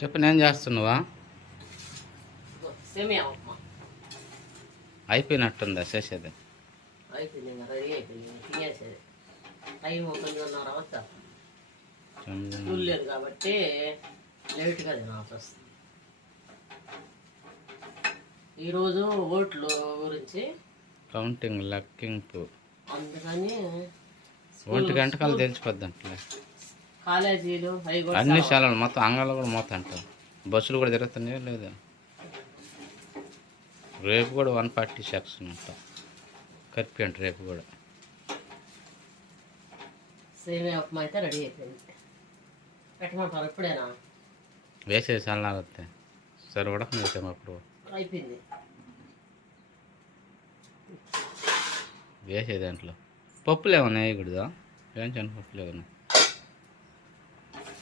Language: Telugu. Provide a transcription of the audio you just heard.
చెప్పు, నేను చేస్తున్నావా? సేమియా ఉప్మా అయిపోయినట్టుందా చేసేది? అయిపోయింది, రెడీ అయిపోయింది, తినేసేది. టైం 9:30 అవుతా. స్కూల్ లేదు కాబట్టి లేట్గా తినాల్సి వస్తుంది. ఈరోజు ఓట్లు గురించి కౌంటింగ్ లెక్కింపు, అందుకని 1 గంటకాలు తెలిసిపోద్ది అంటలే. కాలేజీలు అవి కూడా అన్ని శాలలు మొత్తం అంగళ్ళు కూడా మొత్తం అంటారు. బస్సులు కూడా తిరుగుతున్నాయో లేదా? రేపు కూడా 140 సెక్షన్ ఉంటాం కర్ఫ్యూ అంటే రేపు కూడా. సేమియా ఉప్మా అయితే రెడీ అయిపోయింది. పెట్టమంటారు ఎప్పుడైనా వేసేసి అల్లారద్దే సరే ఉడకం వేసాము అప్పుడు అయిపోయింది. వేసే దాంట్లో పప్పులు ఏమన్నా వేయకూడదా? వేయించండి పప్పులు ఏమన్నా.